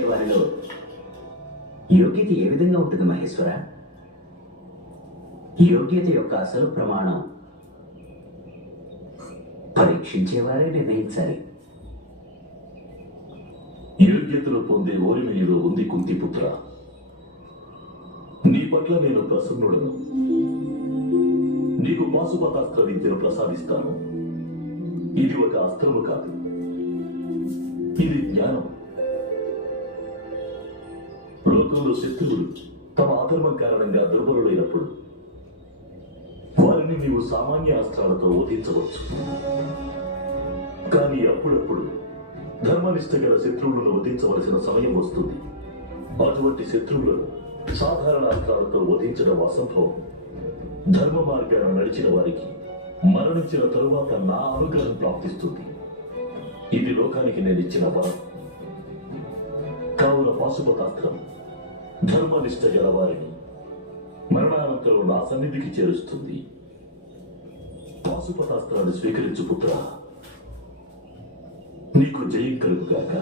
వారిలో యోగ్యత ఏ విధంగా ఉంటుంది మహేశ్వర? యోగ్యత యొక్క అసలు ప్రమాణం పరీక్షించేవారే నిర్ణయించాలి. యోగ్యతలు పొందే ఓరిమిలో ఉంది కుంతిపుత్ర. నీ పట్ల నేను ప్రసన్నుడను. నీకు పాశుపతాస్త్ర విద్యను ప్రసాదిస్తాను. ఇది ఒక అస్త్రము కాదు, ఇది జ్ఞానం. లోకంలో శత్రువులు తమ అధర్మం కారణంగా దుర్బలుడైనప్పుడు వారిని నీవు సామాన్య అస్త్రాలతో వధించవచ్చు. కానీ అప్పుడప్పుడు ధర్మనిష్ట గల శత్రువులను వధించవలసిన సమయం వస్తుంది. అటువంటి శత్రువులను సాధారణ అస్త్రాలతో వధించడం అసంభవం. ధర్మ మార్గాన నడిచిన వారికి మరణించిన తరువాత నా అనుగ్రహం ప్రాప్తిస్తుంది. ఇది లోకానికి నేను ఇచ్చిన వరం. కావున పాశుపతాస్త్రం ధర్మనిష్ట గల వారిని మరణానంతరం నా సన్నిధికి చేరుస్తుంది. పాశుపతాస్త్రాన్ని స్వీకరించు పుత్ర. నీకు జయం కలుగుగాక.